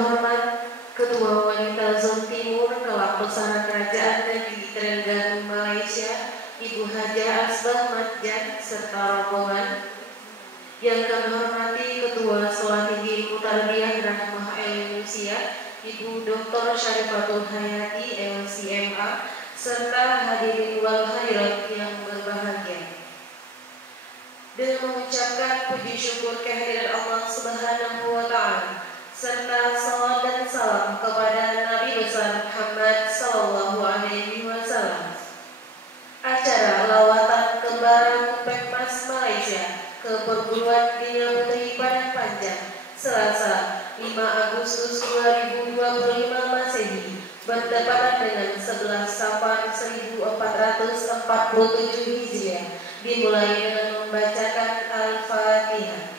terhormat Ketua Wanita Zon Timur kelak Pesara Kerajaan Negeri Terengganu Malaysia, Ibu Haja Asbah Madjad serta rombongan. Yang kami hormati Ketua Sekolah Tinggi Ilmu Tarbiyah Rahmah Indonesia, Ibu Dr. Syarifatul Hayati LCMA, serta hadirin wal hadirat yang berbahagia. Dengan mengucapkan puji syukur kehadiran Allah Subhanahu wa Ta'ala, serta salawat dan salam kepada Nabi besar Muhammad sallallahu alaihi wasallam. Acara lawatan kembara Pekmas Malaysia ke perguruan Bina Putri Padang Panjang Selasa 5 Agustus 2025 Masehi bertepatan dengan 11 Safar 1447 Hijriah dimulai dengan membacakan Al-Fatihah.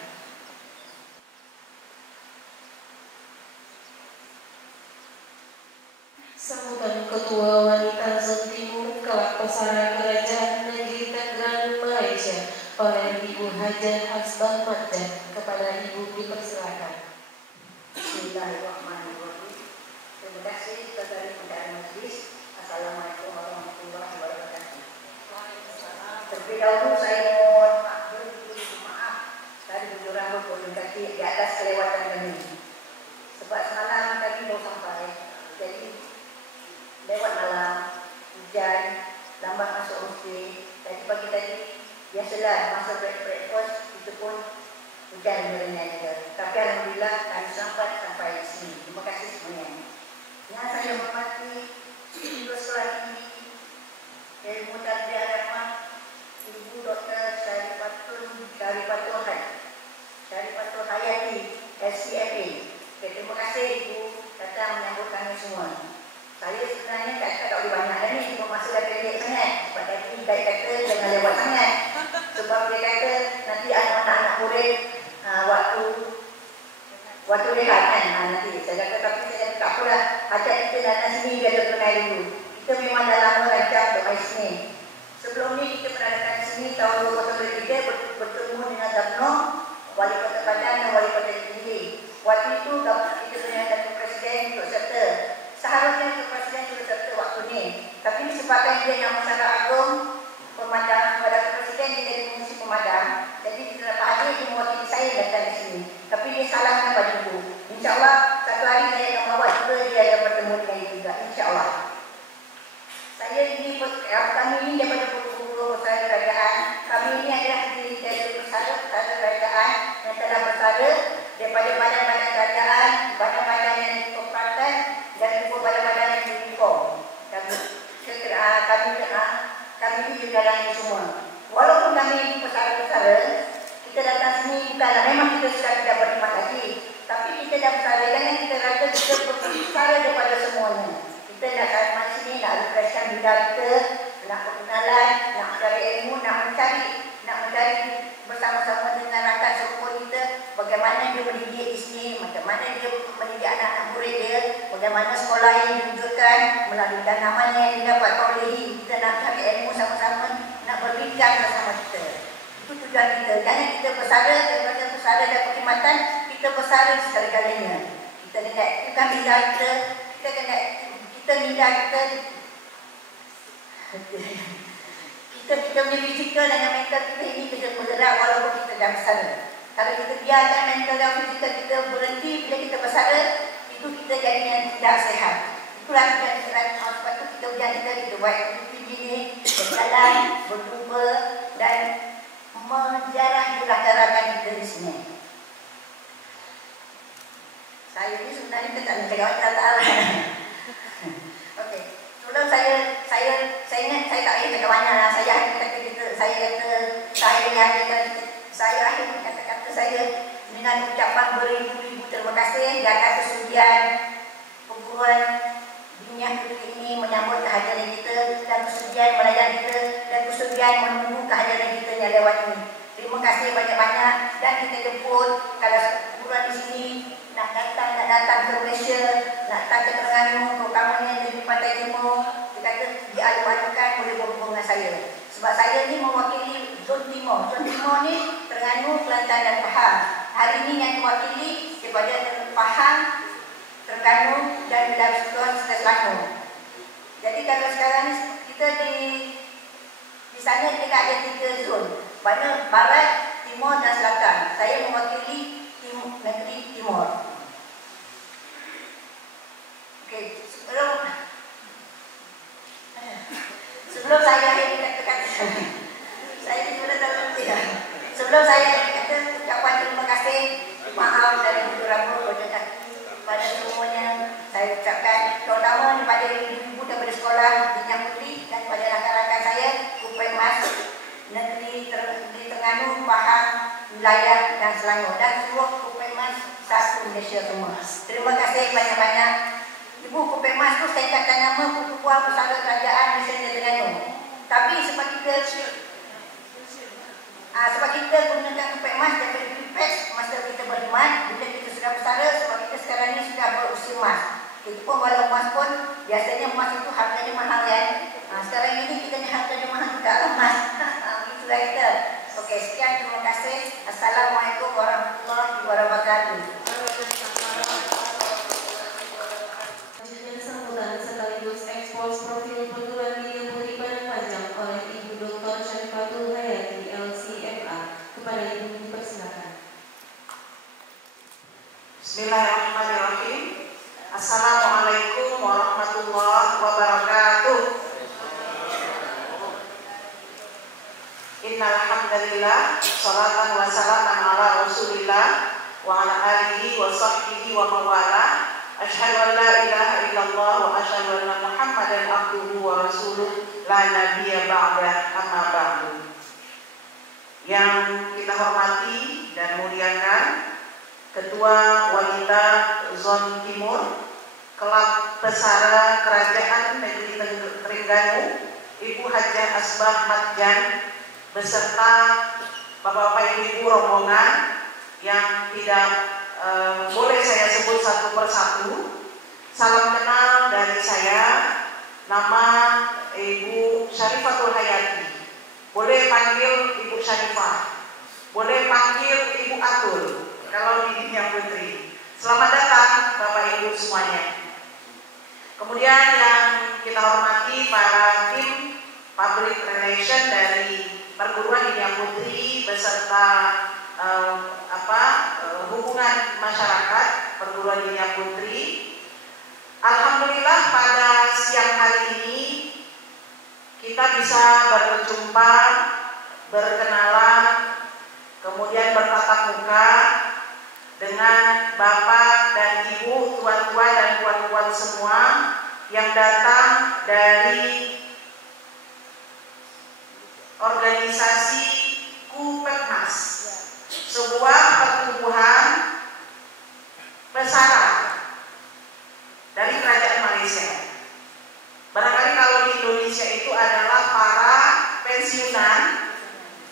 Sambutan Ketua Wanita Zon Timur kelak Pesara Kerajaan Negeri Terengganu Malaysia oleh Ibu Haja Asbah Madjad. Kepada Ibu dipersilakan. Bismillahirrahmanirrahim. Terima kasih kepada Perdana Majlis. Assalamualaikum warahmatullahi wabarakatuh. Terlebih dahulu saya mohon maaf tadi jujur rambut komunikasi di atas kelewatan kami. Sebab semalam tadi mau sampai, jadi lewat malam, hujan, lambat masuk masjid. Tadi pagi tadi biasalah masa breakfast itu pun hujan merenyah juga. Tapi alhamdulillah kami sampai di sini. Terima kasih semuanya. Yang saya hormati Ibu sekolah ini, Ilmu Tarbiyah Rahmah, Ibu Dr. Syarifatul Hayati LCMA. Terima kasih Ibu datang menyambut kami semua. Saya sebenarnya tak boleh banyak dah ni, cuma masa dah pendek sangat. Sebab tadi dia kata jangan lewat sangat. Sebab dia kata nanti anak-anak murid waktu rehat kan. Nanti saya kata tapi saya tak apalah. Ajak kita datang sini biar kita kenal dulu. Kita memang dah lama rancang untuk main sini. Sebelum ni kita pernah datang di sini tahun 2023 bertemu dengan Gubernur, Wali Kota Padang dan Wali Kota Tinggi. Waktu itu kita pernah datang Presiden untuk serta. Seharusnya ke Presiden sudah serta waktu ni. Tapi disebabkan dia yang masyarakat agung pemadam kepada Presiden, dia jadi fungsi pemadam. Jadi kita dapat hadir, dia mewakili saya datang di sini. Tapi dia salahkan pada ibu. InsyaAllah satu hari saya akan bawa juga dia akan bertemu dengan ibu juga. InsyaAllah. Saya ini, kami ini daripada Guru Pesara Kerajaan. Kami ini adalah diri dari Pesara Kerajaan yang telah bersara daripada badan-badan kerajaan, badan-badan yang dikoperasikan dan juga badan-badan yang diuniform. Kami ini jalan ini semua. Walaupun kami ini pesara-pesara, kita datang sini bukanlah memang kita sudah tidak berkhidmat lagi, tapi kita dah bersara. Jangan kita rasa kita bersara daripada semuanya. Kita nak khidmat sini, nak refreshkan bidang kita, nak perkenalan, nak mencari ilmu, nak mencari bersama-sama dengan rakan serupa kita bagaimana dia mendidik di sini, macam mana dia mendidik anak-anak murid dia, bagaimana sekolah yang diwujudkan melalui danaman yang didapat perolehi. Kita nak cari ilmu sama-sama, nak berbincang bersama kita. Itu tujuan kita. Jangan kita bersara daripada bersara dan perkhidmatan, kita bersara segala-galanya. Kita kena aktifkan bidang kita, kita bidang kita punya fizikal dengan mental kita ini kita bergerak walaupun kita dah bersara. Kalau kita biarkan mental dan fizikal kita berhenti bila kita bersara, itu kita jadi yang tidak sehat. Itulah tujuan kita. Sebab itu kita ujian kita buat aktiviti ini, berjalan, berjumpa dan menjarah rakan-rakan kita di sini. Saya ini sebenarnya kita tak nak cakap tak. Okey. Sebelum saya ingat saya tak boleh cakap banyak lah. Saya akhir kata-kata saya dengan ucapan beribu-ribu terima kasih di atas kesudian perguruan Bina Putri ini menyambut kehadiran kita dan kesudian melayan kita dan kesudian menunggu kehadiran kita yang lewat ini. Terima kasih banyak-banyak dan kita jemput kalau perguruan di sini nak datang ke Malaysia, nak datang ke Terengganu, terutamanya di Pantai Timur, dia kata dialu-alukan boleh berhubung dengan saya. Sebab saya ni mewakili Zon Timur. Zon Timur ni Terengganu, Kelantan dan Pahang. Hari ini yang diwakili daripada Pahang, Barat, Timur, dan Selatan. Saya mewakili Negeri Timur. Okey, sebelum saya katakan saya sudah dalam tidak. Sebelum saya kata ucapan terima kasih, maaf dari Ibu Rambo pada semuanya saya ucapkan, terutama kepada ibu-ibu daripada sekolah Jenjang Puteri dan pada rakan-rakan saya UPMAS Negeri Terengganu, Pahang, Wilayah dan Selangor dan seluruh UPMAS satu Malaysia semua. Terima kasih banyak-banyak. Ibu UPMAS tu saya katakan nama Ketua Pesara Kerajaan Malaysia Terengganu. Tapi sebab kita gunakan UPMAS dan PPS masa kita berkhidmat, bila kita sudah bersara, sebab kita sekarang ni sudah berusia emas. Itu pun walau emas pun, biasanya emas itu harganya mahal kan. Sekarang ini kita ni harganya mahal juga emas. Itulah kita. Okey, sekian, terima kasih. Assalamualaikum warahmatullahi wabarakatuh. Sambutan sekaligus ekspos profil perguruan tinggi Puteri Padang Panjang oleh Ibu Dr. Syarifatul Hayati LCMA. Kepada Ibu dipersilakan. Bismillahirrahmanirrahim. Assalamualaikum warahmatullahi wabarakatuh. Innal hamdalillah, shalatan wa salaman ala Rasulillah wa ala alihi wa sahbihi wa mawala. Asyhadu an la ilaha illallah wa asyhadu anna Muhammadan abduhu wa rasuluh la nabiyya ba'da, amma ba'du. Yang kita hormati dan muliakan Ketua Wanita Zon Timur Kelab Pesara Kerajaan Negeri Terengganu, Ibu Hajah Asbah Madjan, beserta Bapak-bapak Ibu rombongan yang tidak boleh saya sebut satu persatu. Salam kenal dari saya, nama Ibu Syarifatul Hayati. Boleh panggil Ibu Syarifah, boleh panggil Ibu Atul kalau di Jenjang Puteri. Selamat datang Bapak Ibu semuanya. Kemudian yang kita hormati para tim public relation dari perguruan Jenjang Puteri beserta hubungan masyarakat perguruan Jenjang Puteri. Alhamdulillah pada siang hari ini kita bisa berjumpa, berkenalan, kemudian bertatap muka dengan Bapak dan Ibu, tuan-tuan dan puan-puan semua yang datang dari organisasi KUPEMAS, sebuah pertumbuhan pesara dari Kerajaan Malaysia. Barangkali kalau di Indonesia itu adalah para pensiunan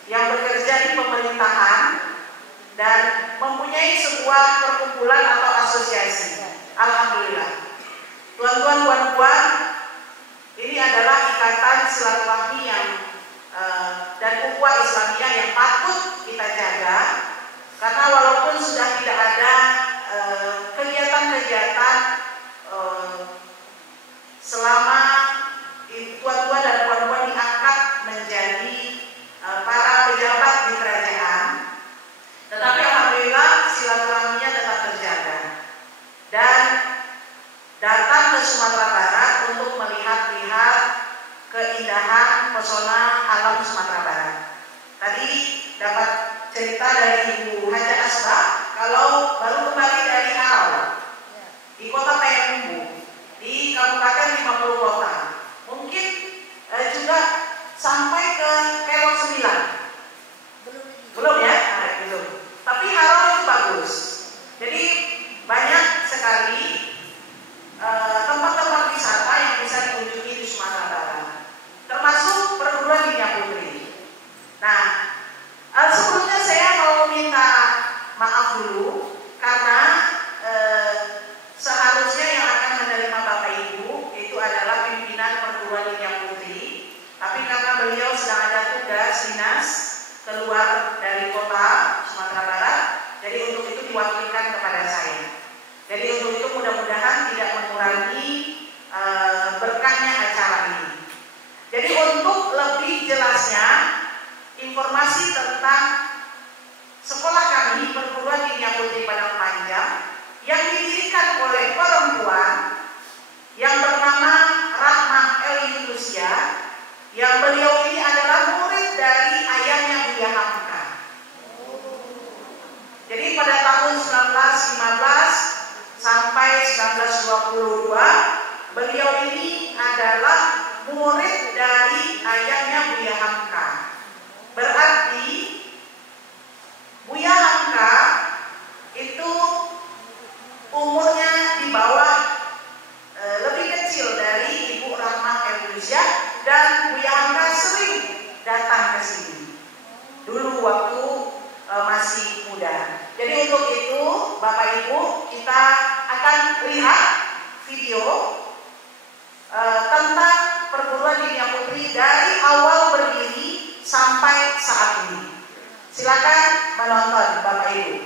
yang bekerja di pemerintahan dan mempunyai sebuah perkumpulan atau asosiasi. Alhamdulillah. Tuan-tuan, puan-puan, ini adalah ikatan silaturahmi yang dan ukhuwah Islamiyah yang patut kita jaga, karena walaupun sudah tidak ada kegiatan-kegiatan selama tuan-tuan dan puan-puan diangkat menjadi para pejabat di kerajaan, tetapi alhamdulillah silaturahminya tetap terjaga dan datang ke Sumatera Barat untuk melihat-lihat keindahan pesona alam Sumatera Barat. Tadi dapat cerita dari Ibu Hajah Asbah kalau baru kembali dari Harau di Kota Payakumbuh di Kabupaten 50 kota. Mungkin juga sampai ke Kelok 9. Belum ya? Belum. Tapi Harau itu bagus. Jadi banyak sekali tempat-tempat wisata yang bisa dikunjungi di Sumatera Barat, termasuk perguruan Jenjang Puteri. Nah, sebelumnya saya mau minta maaf dulu karena seharusnya yang akan menerima Bapak Ibu itu adalah pimpinan perguruan Jenjang Puteri, tapi karena beliau sedang ada tugas dinas keluar dari kota Sumatera Barat, jadi untuk itu diwakilkan kepada saya. Jadi untuk itu mudah-mudahan tidak mengurangi berkahnya acara ini. Jadi untuk lebih jelasnya, informasi tentang sekolah kami, Perguruan Tinggi Putri Padang Panjang, yang didirikan oleh perempuan yang bernama Rahmah El Yunusia, yang beliau ini adalah murid dari ayahnya Buya Hamka. Jadi pada tahun 1915 sampai 1922, beliau ini adalah murid dari ayahnya Buya Hamka. Berarti Buya Hamka itu umurnya di bawah lebih kecil dari Ibu Rahmah El Yunusia, dan Buya Hamka sering datang ke sini dulu waktu masih muda. Jadi untuk itu Bapak Ibu, kita akan lihat video tentang Perguruan Tinggi Putri dari awal berdiri sampai saat ini. Silakan menonton Bapak Ibu.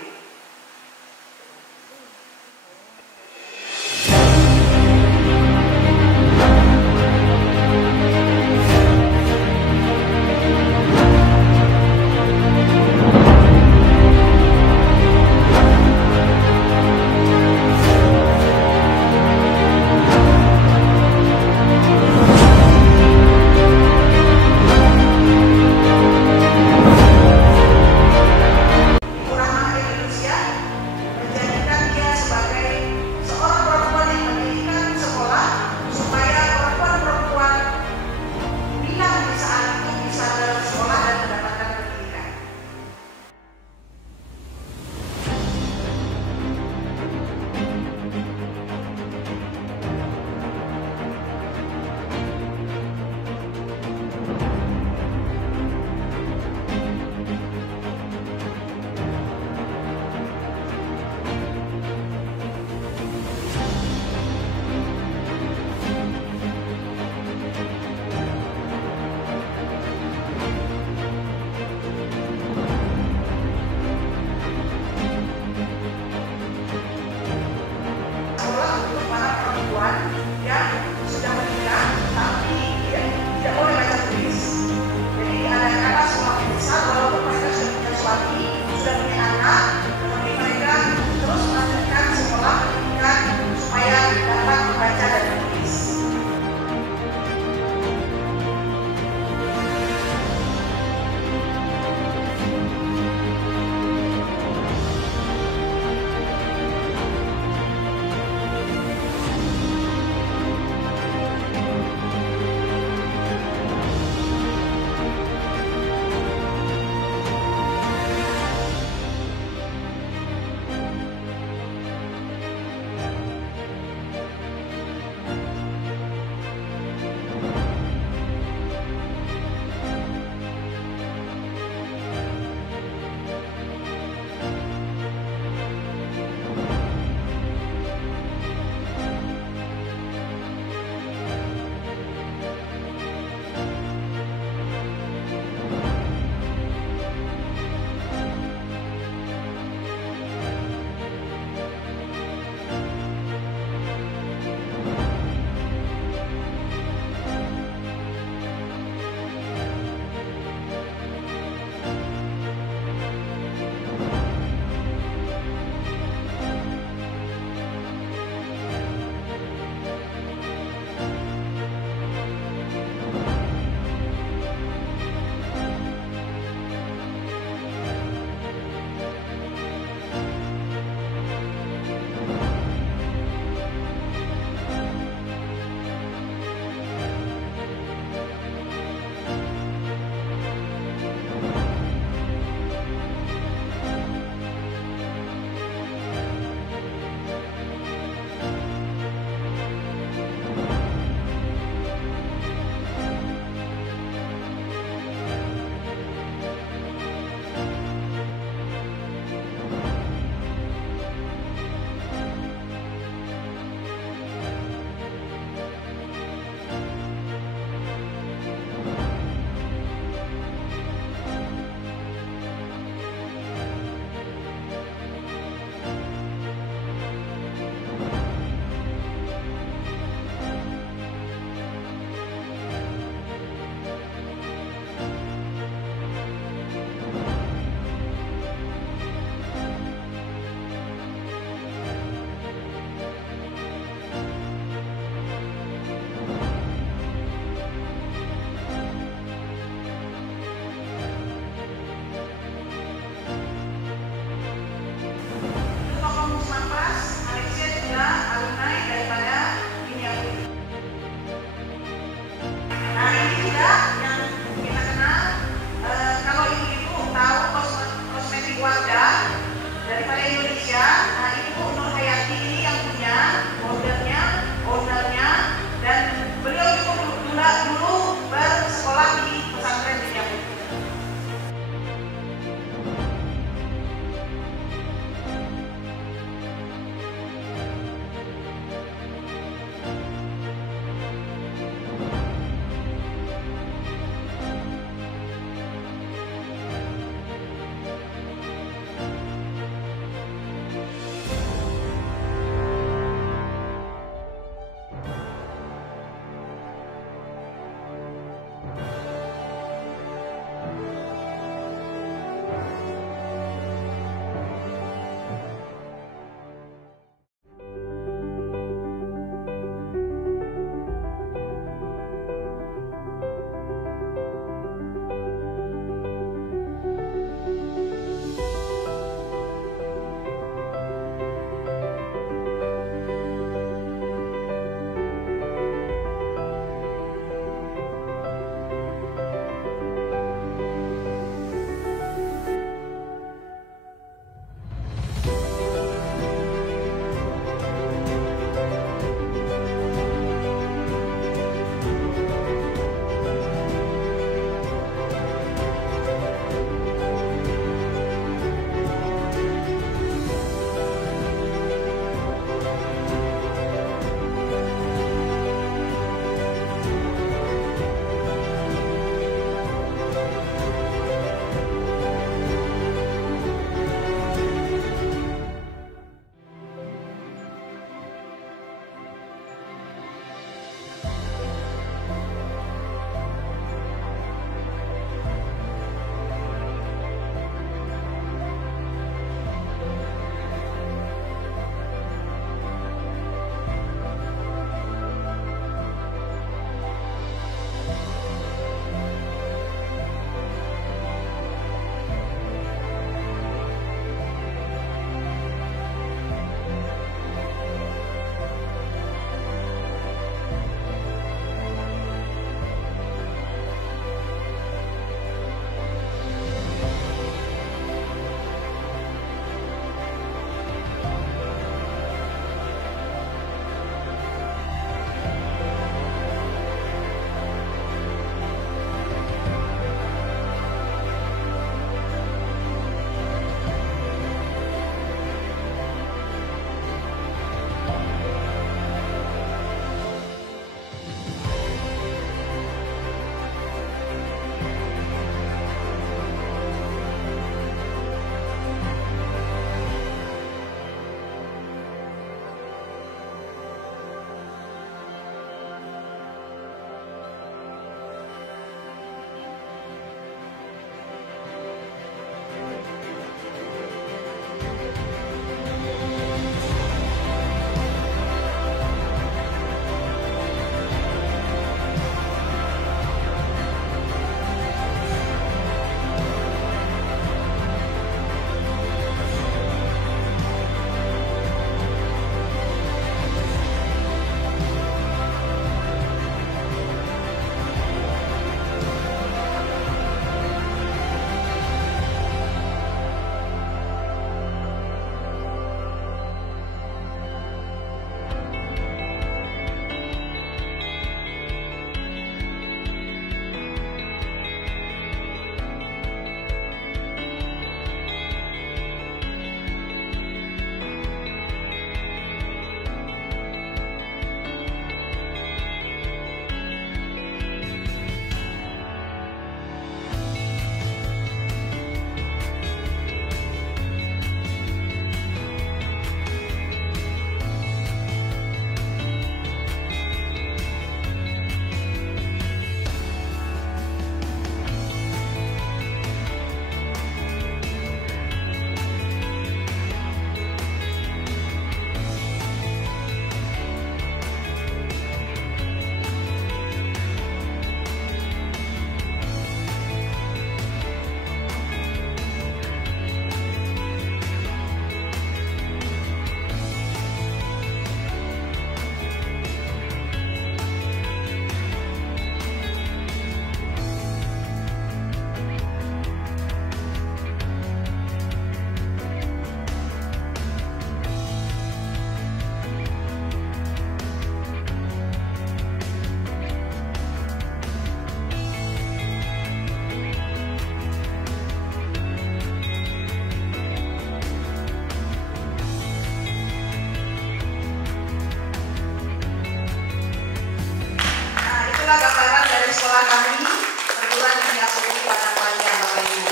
sekolah kami, perguruan tinggi Putri Padang Panjang Bapak Ibu.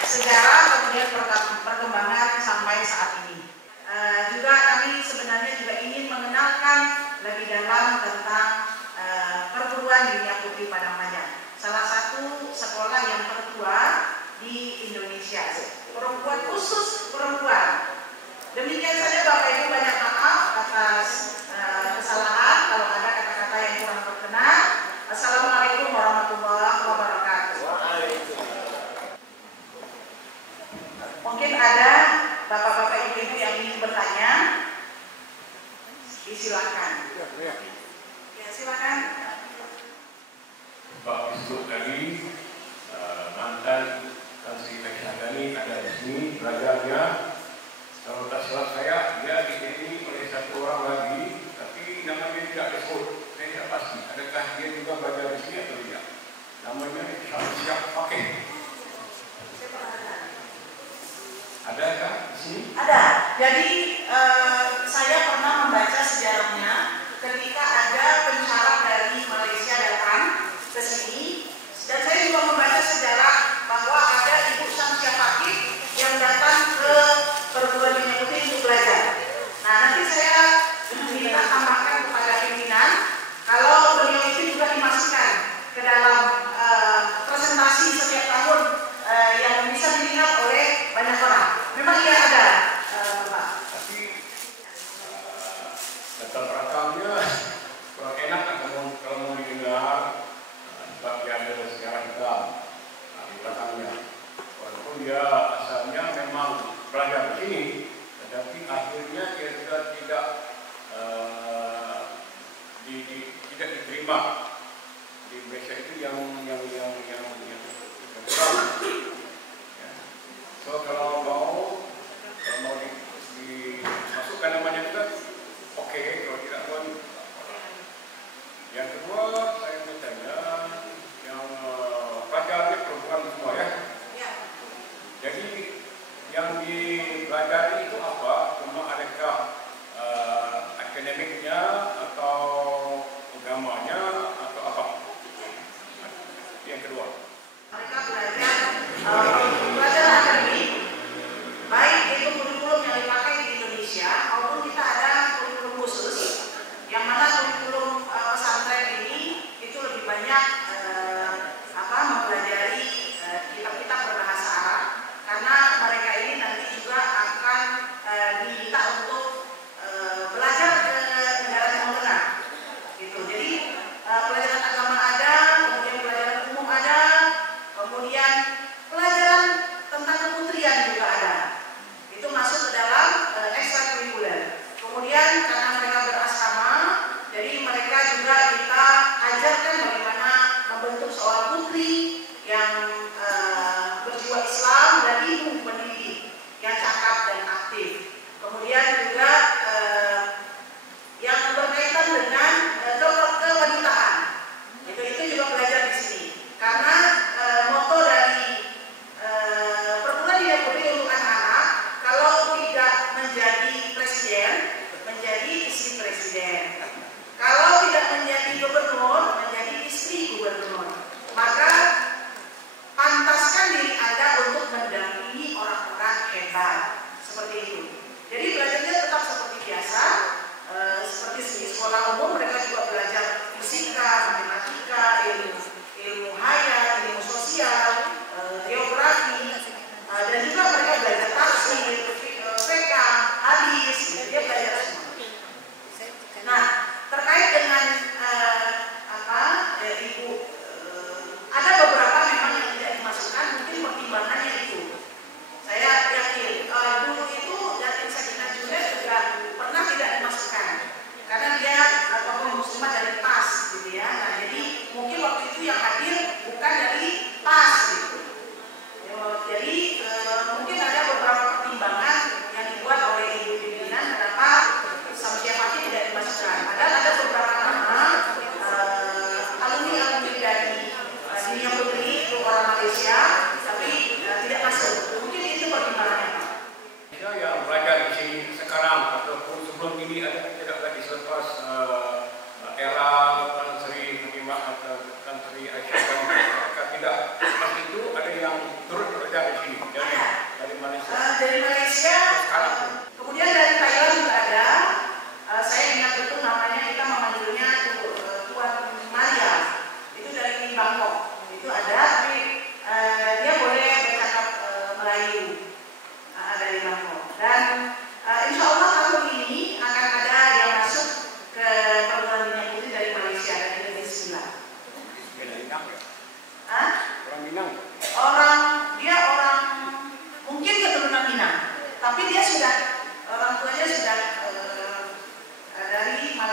Sejarah kemudian perkembangan sampai saat ini. Juga kami sebenarnya juga ingin mengenalkan lebih dalam tentang perguruan tinggi Putri Padang Panjang. Salah satu sekolah yang tertua di Indonesia, perempuan, khusus perempuan. Demikian saja Bapak Ibu, banyak maaf atas kesalahan kalau ada kata-kata yang kurang berkenan. Assalamualaikum warahmatullahi wabarakatuh. Mungkin ada bapak-bapak ibu-ibu yang ingin bertanya, silakan. Ya, silakan. Pak disebut tadi mantan Sri Aisyah ada di sini belajarnya. Kalau tak salah saya, dia dikirim oleh satu orang lagi, tapi namanya tidak disebut. Saya tidak pasti. Adakah dia juga belajar di sini atau tidak? Namanya Syah Fakih. Adakah di sini? Ada. Jadi saya pernah membaca sejarahnya ketika ada pensyarah dari Malaysia datang ke sini, dan saya juga membaca sejarah bahwa ada Ibu Syamsiah Fakih yang datang ke perguruan tinggi Putri untuk belajar. Nah, nanti saya minta tambahkan kepada pimpinan kalau beliau itu juga dimasukkan ke dalam presentasi setiap tahun yang bisa dilihat oleh banyak orang. Memang iya ada, Pak. Tapi data berakamnya kurang enak kalau mau didengar, sebab dia ada sejarah hitam di belakangnya. Walaupun dia asalnya memang belajar di sini, tetapi akhirnya dia juga tidak diterima di Malaysia. Itu yang kurang. Ya. So kalau mau dimasukkan namanya juga, oke. Kalau tidak pun. Yang kedua, saya bertanya yang pelajarnya perempuan semua ya. Jadi yang dipelajari itu apa? Cuma adakah akademiknya atau agamanya atau apa? Yang kedua. Mereka belajar akademik, baik itu kurikulum yang dipakai di Indonesia maupun kita ada kurikulum khusus, yang mana kurikulum pesantren ini itu lebih banyak mempelajari kitab-kitab berbahasa Arab, karena mereka ini nanti juga akan diminta untuk belajar ke negara Timur Tengah, gitu. Jadi pelajaran agama ada, kemudian pelajaran umum ada, kemudian pelajaran tentang keputrian juga ada. Itu masuk ke dalam ekstrakurikuler. Kemudian karena mereka berasrama, jadi mereka juga kita ajarkan bagaimana membentuk seorang putri yang berjiwa Islam dan ibu pendidik yang cakap dan aktif. Kemudian juga yang berkaitan dengan kewanitaan. Itu juga belajar di sini. Karena moto dari perguruan tinggi Putri untuk anak-anak, kalau tidak menjadi presiden, menjadi istri presiden. Kalau tidak menjadi gubernur, menjadi istri gubernur. Maka pantaskan diri Anda untuk mendampingi orang-orang hebat. Seperti itu. Jadi belajarnya tetap seperti biasa. Seperti di sekolah umum, mereka juga belajar fisika, matematika, ilmu hayat, ilmu sosial, geografi, dan juga mereka belajar tafsir, fiqh, hadis, dia belajar semua. Nah, terkait dengan Ibu, ada beberapa memang yang tidak dimasukkan, mungkin pertimbangannya itu. Saya yakin dulu itu Datin Sakinah Junaid juga pernah tidak dimasukkan, karena dia tokoh muslimah dari PAS, gitu ya. Nah, jadi mungkin waktu itu yang hadir bukan dari PAS, gitu. Jadi mungkin ada beberapa pertimbangan yang dibuat oleh ibu pimpinan kenapa Syamsiah Fakih tidak dimasukkan. Ada beberapa nama alumni dari Dunia Putri itu orang Malaysia, tapi tidak masuk. Mungkin itu pertimbangannya, Pak. Yang belajar di sini sekarang ataupun sebelum ini ada tidak lagi selepas era Tan Sri Fatimah atau Tan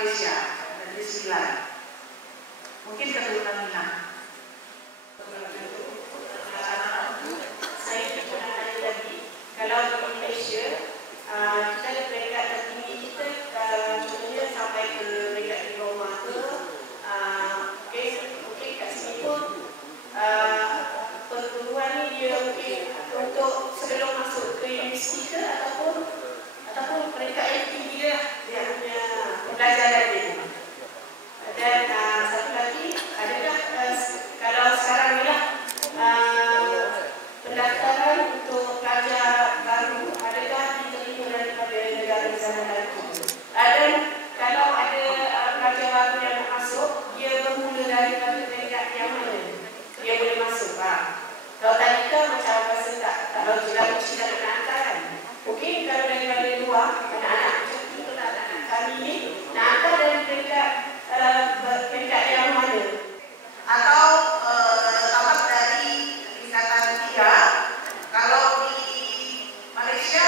Malaysia, Negeri Sembilan. Mungkin keturunan Minang. Saya pernah tanya lagi, kalau di Malaysia kita ada peringkat tertinggi kita, contohnya sampai ke peringkat diploma ke, mungkin kat sini pun perguruan ni dia mungkin untuk sebelum masuk ke universiti ke ataupun peringkat yang tinggi lah dia punya pembelajaran dia. Dan satu lagi, adakah kalau sekarang ni lah pendaftaran untuk pelajar baru adakah diterima daripada negara-negara lain? Dan kalau ada pelajar baru yang nak masuk, dia bermula daripada peringkat yang mana dia boleh masuk? Kalau tadi kan macam rasa tak logik lah, mesti tak nak angkat kan. Mungkin kalau daripada luar, anak-anak macam tu lah, anak kami ni nak angkat dari peringkat yang mana? Atau tamat dari tingkatan 3. Kalau di Malaysia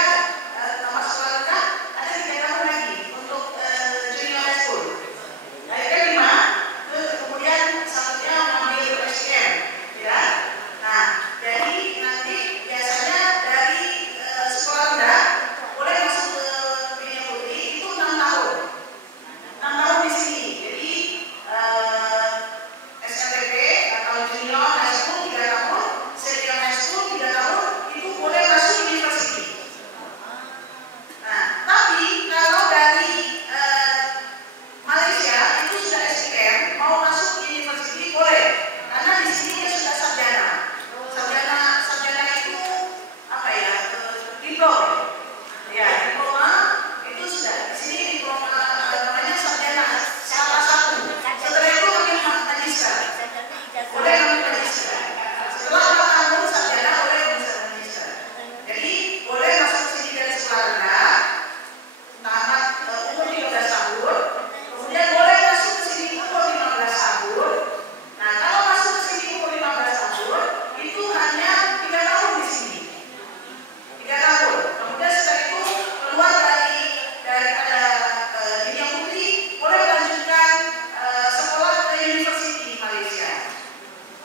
tamat sekolah rendah ada 3 tahun lagi untuk junior high school. Dari kelima kemudian satunya mengambil SPM, ya. Nah, jadi nanti biasanya dari sekolah rendah boleh masuk ke dunia putri itu 6 tahun. 6 tahun di sini. Jadi SMPP atau junior high school 3 tahun, senior high school 3 tahun, itu boleh masuk university. Nah, tapi kalau dari Malaysia itu sudah SPM, mau masuk university boleh, karena di sini dia sudah sarjana. Sarjana itu apa ya? Diploma. Ya, diploma itu sudah di sini diploma namanya sarjana salah satu. Setelah itu kami magister. Boleh kami magister. Setelah 4 tahun sarjana boleh bisa magister. Jadi boleh masuk sini dari sekolah rendah, tamat umur 13 tahun, kemudian boleh masuk ke sini umur 15 tahun. Nah, kalau masuk ke sini umur 15 tahun, itu hanya 3 tahun di sini. 3 tahun. Kemudian setelah itu keluar daripada dunia putri, boleh melanjutkan sekolah ke universiti di Malaysia.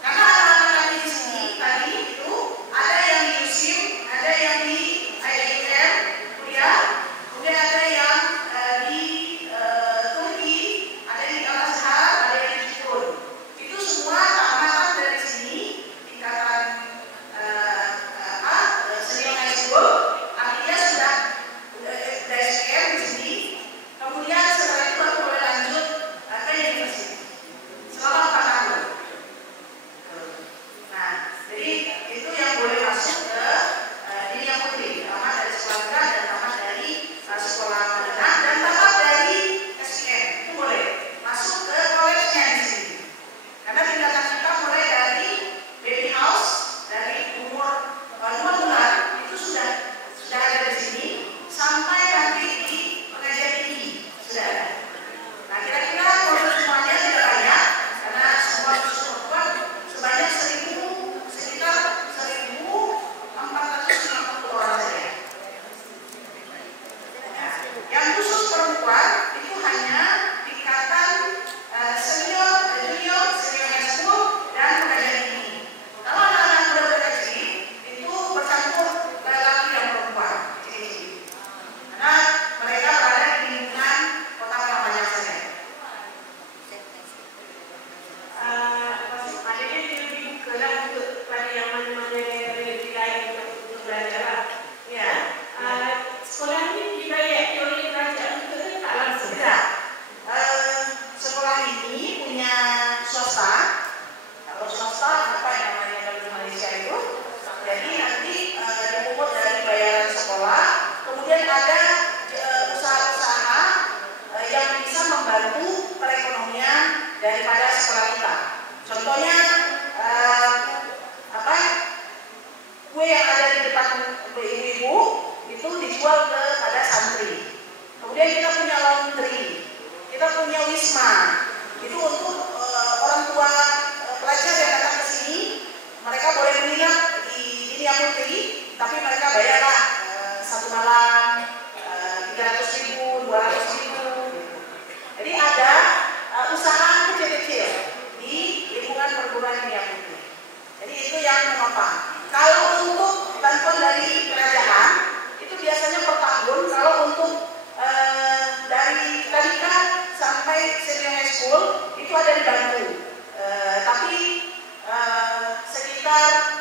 Karena anak-anak kami di sini tadi itu ada yang di USIM, ada yang di IAIN kuliah, kemudian ada yang di Turki, ada di Al-Azhar, ada yang di Jepun. Itu semua tamatan dari sini tingkatan senior high school, artinya sudah SPM di sini. Kemudian setelah itu baru boleh lanjut ke universiti selama 4 tahun. Nah, jadi itu yang boleh masuk ke dunia putri, tamat dari sekolah rendah dan tamat dari sekolah menengah dan tamat dari SPM itu boleh masuk ke college-nya di sini. Karena tingkatan kita mulai dari baby house, dari umur 2 bulan itu sudah ada di sini sampai nanti di pengajian tinggi sudah ada. Nah, kira-kira proses semuanya tidak banyak karena semua perempuan sebanyak sekitar 1.450 orang saja. Nah, yang khusus perempuan itu hanya tingkatan senior, junior, senior high school dan pengajian tinggi. Kalau anak-anak muda kecil itu bercampur laki dan perempuan. Karena mereka berada di lingkungan kota Palembang saja. Maknanya dia lebih kelam untuk pada yang mana-mana negeri lain untuk belajar lah. Ya, Sekolah ni dibayar oleh kerajaan ke tak langsung? tidak. Sekolah ini punya swasta. Kalau swasta apa yang namanya kalau di Malaysia itu? Jadi nanti dipungut dari bayaran sekolah. Kemudian ada usaha-usaha yang bisa membantu perekonomian daripada sekolah kita. Contohnya kue yang ada di depan ibu-ibu itu dijual kepada santri. Kemudian kita punya laundry, kita punya wisma. Itu untuk orang tua pelajar yang datang ke sini, mereka boleh menginap di dunia putri, tapi mereka bayarlah 1 malam 300.000, 200.000. Jadi ada school itu ada dibantu. Tapi sekitar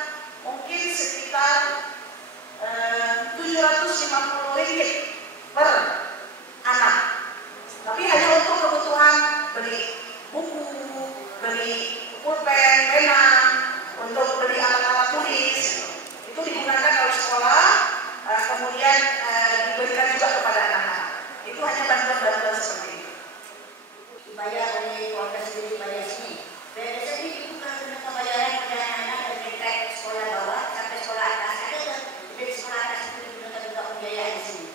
750 ringgit per anak. Tapi hanya untuk kebutuhan beli buku, beli pulpen, pena, untuk beli alat-alat tulis. Itu digunakan oleh sekolah, kemudian diberikan juga kepada anak-anak. Itu hanya bantuan-bantuan seperti itu. Dibayar oleh keluarga sendiri, bayar sini. Biasanya itu kalau pembayaran pada anak dari tingkat sekolah bawah sampai sekolah atas, ada dari sekolah atas itu digunakan juga pembiayaan di sini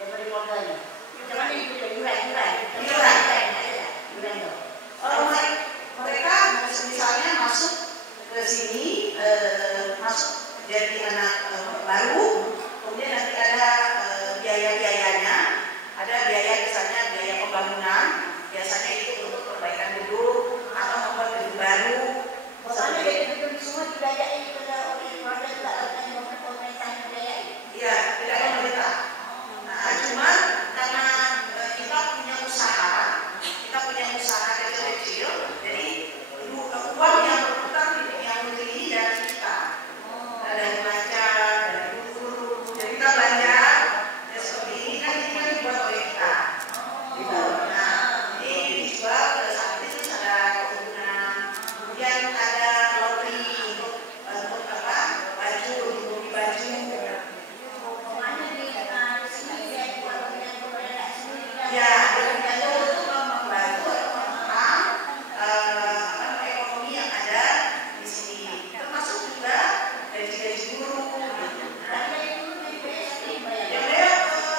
dari keluarganya. Cuman itu yuran. Mereka misalnya masuk ke sini, masuk jadi anak baru, kemudian nanti ada biaya-biayanya, ada biaya misalnya biaya pembangunan, biasanya itu untuk perbaikan gedung atau membuat gedung baru. Soalnya dari gedung semua dibiayai oleh keluarga juga, bukan pemerintah yang membiayai. Iya, tidak pemerintah. Nah, cuma karena kita punya usaha kecil-kecil, jadi uang yang berputar yang begini dari kita, dari belanja, dari guru, jadi kita belanja ya seperti ini kan ini kan dibuat oleh kita. Gitu. Nah, ini dijual ke saat itu terus ada keuntungan, kemudian ada loteri untuk apa? Baju, untuk beli baju. Ya, itu membantu tentang ekonomi yang ada di sini, termasuk juga gaji-gaji guru. Yang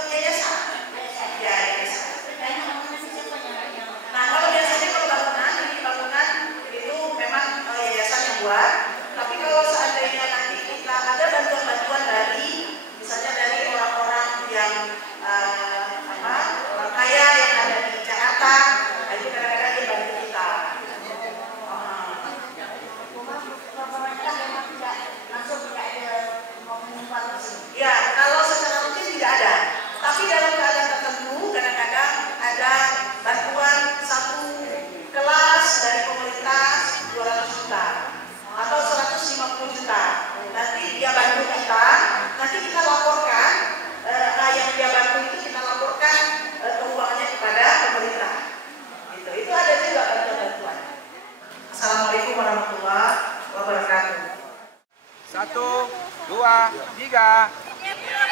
yayasan. Ya, yayasan. Nah, kalau biasanya kalau bangunan itu memang yayasan yang buat. Tapi kalau seandainya nanti kita ada bantuan-bantuan dari, misalnya dari orang-orang yang orang kaya yang ada di Jakarta, itu kadang-kadang dia bantu kita. Ya, kalau secara rutin tidak ada. Tapi dalam keadaan tertentu, kadang-kadang ada bantuan satu kelas dari pemerintah 200 juta atau 150 juta. Nanti dia bantu kita, nanti kita laporkan yang dia bantu itu kita laporkan keuangannya kepada pemerintah. Gitu. Itu ada juga bantuan-bantuan. Assalamualaikum warahmatullahi wabarakatuh. 1, 2, 3.